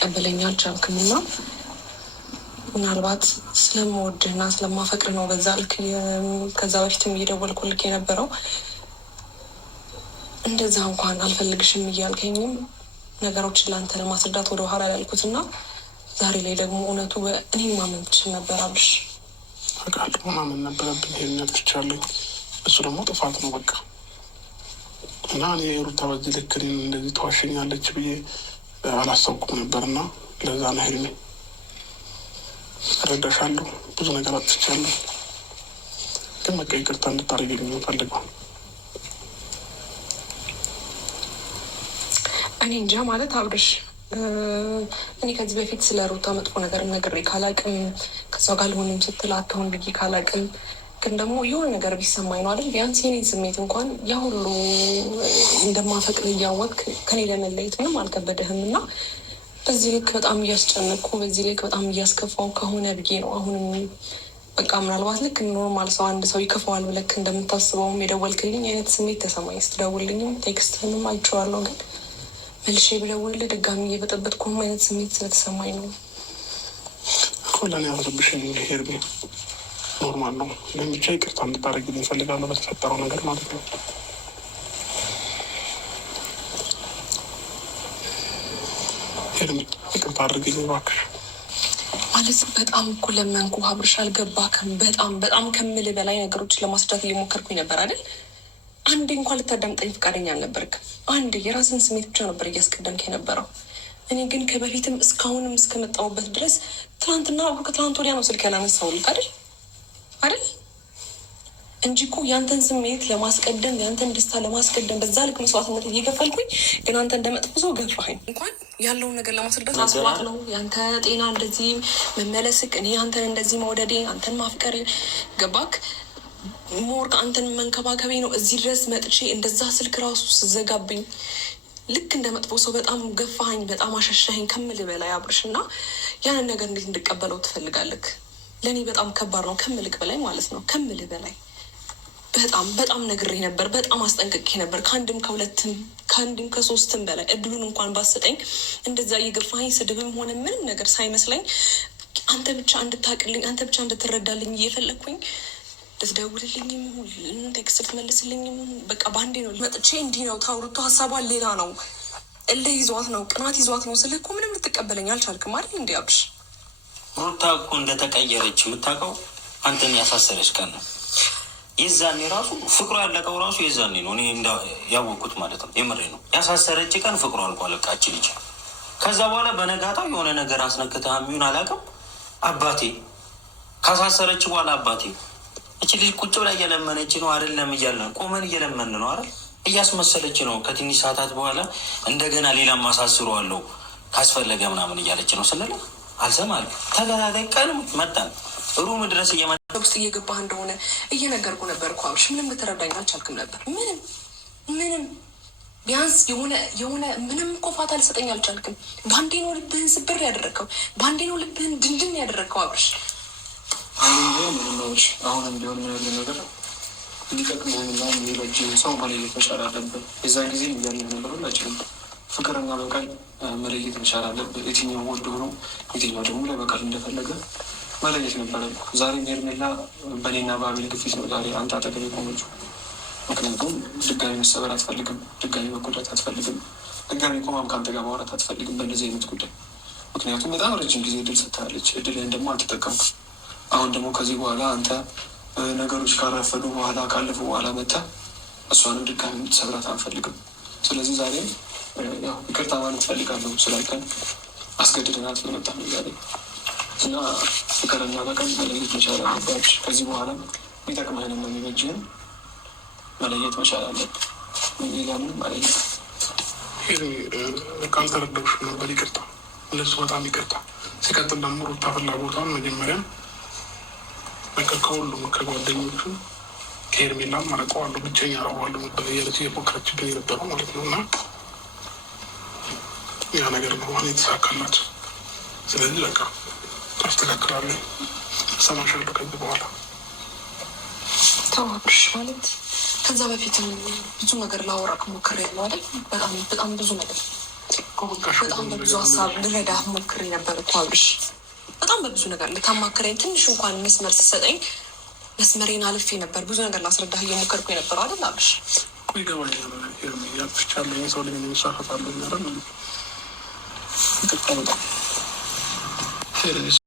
ቀበለኛ አልቻልክምና ምናልባት ስለምወድህና ስለማፈቅር ነው በዛ ልክ ከዛ በፊትም እየደወልኩልክ የነበረው። እንደዛ እንኳን አልፈልግሽም እያልከኝም ነገሮችን ለአንተ ለማስረዳት ወደ ኋላ ያልኩትና ዛሬ ላይ ደግሞ እውነቱ እኔ ማመን ትችል ነበር። አብርሽ አውቃለሁ፣ ማመን ነበረብኝ። ይሄን ትቻለኝ። እሱ ደግሞ ጥፋት ነው በቃ። እና እኔ ሩታ በዚህ ልክ እኔን እንደዚህ ተዋሸኛለች ብዬ አላሰብኩም ነበርና ለዛ ነው ሄልሜ እረዳሻለሁ። ብዙ ነገር አጥፍቻለሁ፣ ግን በቃ ይቅርታ እንድታደርጊልኝ የምፈልገው። እኔ እንጃ ማለት አብርሽ፣ እኔ ከዚህ በፊት ስለ ሩታ መጥፎ ነገር ነግሬ ካላቅም፣ ከሷ ጋር ልሆንም ስትል አትሆን ብዬ ካላቅም፣ ግን ደግሞ የሆነ ነገር ቢሰማኝ ነው አይደል? ቢያንስ የኔን ስሜት እንኳን ያ ሁሉ እንደማፈቅር እያወቅክ ከኔ ለመለየት ምንም አልከበደህም እና በዚህ ልክ በጣም እያስጨነቅኩ በዚህ ልክ በጣም እያስከፋው ከሆነ ብዬ ነው አሁንም በቃ ምናልባት ልክ ኖርማል ሰው አንድ ሰው ይከፋዋል ብለክ እንደምታስበውም የደወልክልኝ አይነት ስሜት ተሰማኝ። ስትደውልልኝም ቴክስትንም አይቼዋለሁ፣ ግን መልሼ ብደውልልህ ድጋሚ እየበጠበጥኩም አይነት ስሜት ስለተሰማኝ ነው። ለእኔ አልረብሽኝ ሄርሜ፣ ኖርማል ነው። ግን ብቻ ይቅርታ እንድታደርጊልኝ እፈልጋለሁ በተፈጠረው ነገር ማለት ነው። ሄርሜ ይቅርታ አድርጊልኝ እባክሽ። ማለት በጣም እኮ ለመንኩ አብርሽ፣ አልገባክም። በጣም ከምልህ በላይ ነገሮችን ለማስረዳት እየሞከርኩኝ ነበር አይደል? አንዴ እንኳን ልታዳምጠኝ ፈቃደኛ አልነበርክም። አንዴ የራስን ስሜት ብቻ ነበር እያስቀደምክ የነበረው። እኔ ግን ከበፊትም እስካሁንም እስከመጣሁበት ድረስ ትናንትና ከትናንት ወዲያ ነው ስልክ ያላነሳሁልህ አይደል እንጂ እኮ ያንተን ስሜት ለማስቀደም ያንተን ደስታ ለማስቀደም በዛ ልክ መስዋዕትነት እየከፈልኩኝ፣ ግን አንተ እንደመጥፎ ሰው ገፋኸኝ። እንኳን ያለውን ነገር ለማስረዳት አስባት ነው ያንተ ጤና እንደዚህ መመለስክ፣ እኔ አንተን እንደዚህ መውደዴ፣ አንተን ማፍቀሬ ገባክ ሞር አንተን መንከባከቤ ነው እዚህ ድረስ መጥቼ እንደዛ ስልክ ራሱ ስዘጋብኝ ልክ እንደ መጥፎ ሰው በጣም ገፋኸኝ፣ በጣም አሸሻኸኝ ከምልህ በላይ አብርሽ። እና ያንን ነገር እንዴት እንድቀበለው ትፈልጋለህ? ለእኔ በጣም ከባድ ነው ከምልህ በላይ ማለት ነው። ከምልህ በላይ በጣም ነግሬ ነበር፣ በጣም አስጠንቅቄ ነበር። ከአንድም ከሶስትም በላይ እድሉን እንኳን ባሰጠኝ እንደዛ እየገፋኸኝ ስድብም ሆነ ምንም ነገር ሳይመስለኝ አንተ ብቻ እንድታቅልኝ፣ አንተ ብቻ እንድትረዳልኝ እየፈለግኩኝ ልትደውልልኝም ቴክስት ልትመልስልኝም በቃ በአንዴ ነው መጥቼ እንዲህ ነው ታውርቶ ሀሳቧን ሌላ ነው፣ እልህ ይዟት ነው፣ ቅናት ይዟት ነው ስልህ እኮ ምንም ልትቀበለኝ አልቻልክም አይደል? እንዲ አብሽ ሩታ እኮ እንደተቀየረች የምታውቀው አንተን ያሳሰረች ቀን ነው። የዛኔ ራሱ ፍቅሩ ያለቀው ራሱ የዛኔ ነው። እኔ ያወቅኩት ማለት ነው። የምሬ ነው። ያሳሰረች ቀን ፍቅሩ አልቆ አለቃች ልጅ። ከዛ በኋላ በነጋታው የሆነ ነገር አስነክታ የሚሆን አላውቅም። አባቴ ካሳሰረች በኋላ አባቴ እች ልጅ ቁጭ ብላ እየለመነች ነው አይደለም እያለ ቆመን እየለመን ነው አይደል? እያስመሰለች ነው። ከትንሽ ሰዓታት በኋላ እንደገና ሌላም አሳስረዋለሁ ካስፈለገ ምናምን እያለች ነው ስንል አልሰማል። ተከታታይ ቀን መጣን ሩም ድረስ ውስጥ እየገባህ እንደሆነ እየነገርኩ ነበር እኮ አብርሽ። ምንም ልትረዳኝ አልቻልክም ነበር። ምንም ቢያንስ የሆነ ምንም እኮ ፋታ ልሰጠኝ አልቻልክም። ባንዴ ነው ልብህን ስብር ያደረግከው፣ ባንዴ ነው ልብህን ድንድን ያደረግከው አብርሽ። አሁንም ቢሆን ምን ያለ ነገር እንዲጠቅምህንና የሚበጅህን ሰው መለየት መቻል አለብህ። የዛን ጊዜ እያለ ነበር ሁላችንም ፍቅርና በቀል መለየት መቻል አለብህ። የትኛው ወድ ሆኖ የትኛው ደግሞ ለበቀል እንደፈለገ መለየት ነበረ። ዛሬ ሄርሜላ በእኔና በአቤል ግፊት ነው ዛሬ አንተ አጠገብ የቆመችው። ምክንያቱም ድጋሚ መሰበር አትፈልግም፣ ድጋሚ መጎዳት አትፈልግም፣ ድጋሚ ቆማም ከአንተ ጋር ማውራት አትፈልግም በእነዚህ አይነት ጉዳይ። ምክንያቱም በጣም ረጅም ጊዜ እድል ሰጥታለች፣ እድልህን ደግሞ አልተጠቀምክም። አሁን ደግሞ ከዚህ በኋላ አንተ ነገሮች ካረፈዱ በኋላ ካለፉ በኋላ መጥተህ እሷንም ድጋሚ እንድትሰብራት አንፈልግም። ስለዚህ ዛሬ ያው ይቅርታ ማለት ፈልጋለሁ ስላልከን አስገድደናት ስለመጣ እያለ እና ፍቅርና በቀል መለየት መቻል አለብህ። ከዚህ በኋላ የሚጠቅምህን እና የሚበጅህን መለየት መቻል አለብህ። ሌላ ምንም ማለት ነው። ካልተረዳሁሽ ነበር፣ ይቅርታ። እነሱ በጣም ይቅርታ። ሲቀጥል ደግሞ ሩታ ፍላጎቷን መጀመሪያ በቃ ከሁሉም ከጓደኞቹ ከሄርሜላም አረቀዋለሁ፣ ብቸኛ አረዋለሁ ነበር እያለች እየፎከረችብን የነበረው ማለት ነው። እና ያ ነገር ነው ማለት የተሳካላት። ስለዚህ በቃ አስተካክላለሁ፣ እሰማሻለሁ ከዚህ በኋላ። ተዋብሽ ማለት ከዛ በፊትም ብዙ ነገር ላወራክ ሞክሬያለሁ አይደል? በጣም ብዙ ነገር በጣም በብዙ ሀሳብ ልረዳህ ሞክሬ ነበር እኮ አብርሽ። በጣም በብዙ ነገር ልታማክረኝ ትንሽ እንኳን መስመር ስትሰጠኝ መስመሬን አልፌ ነበር ብዙ ነገር ላስረዳህ እየሞከርኩ የነበረው አይደል አብርሽ? ይገባኛል። ሰው ልጅ የሚሳፈጣለሁ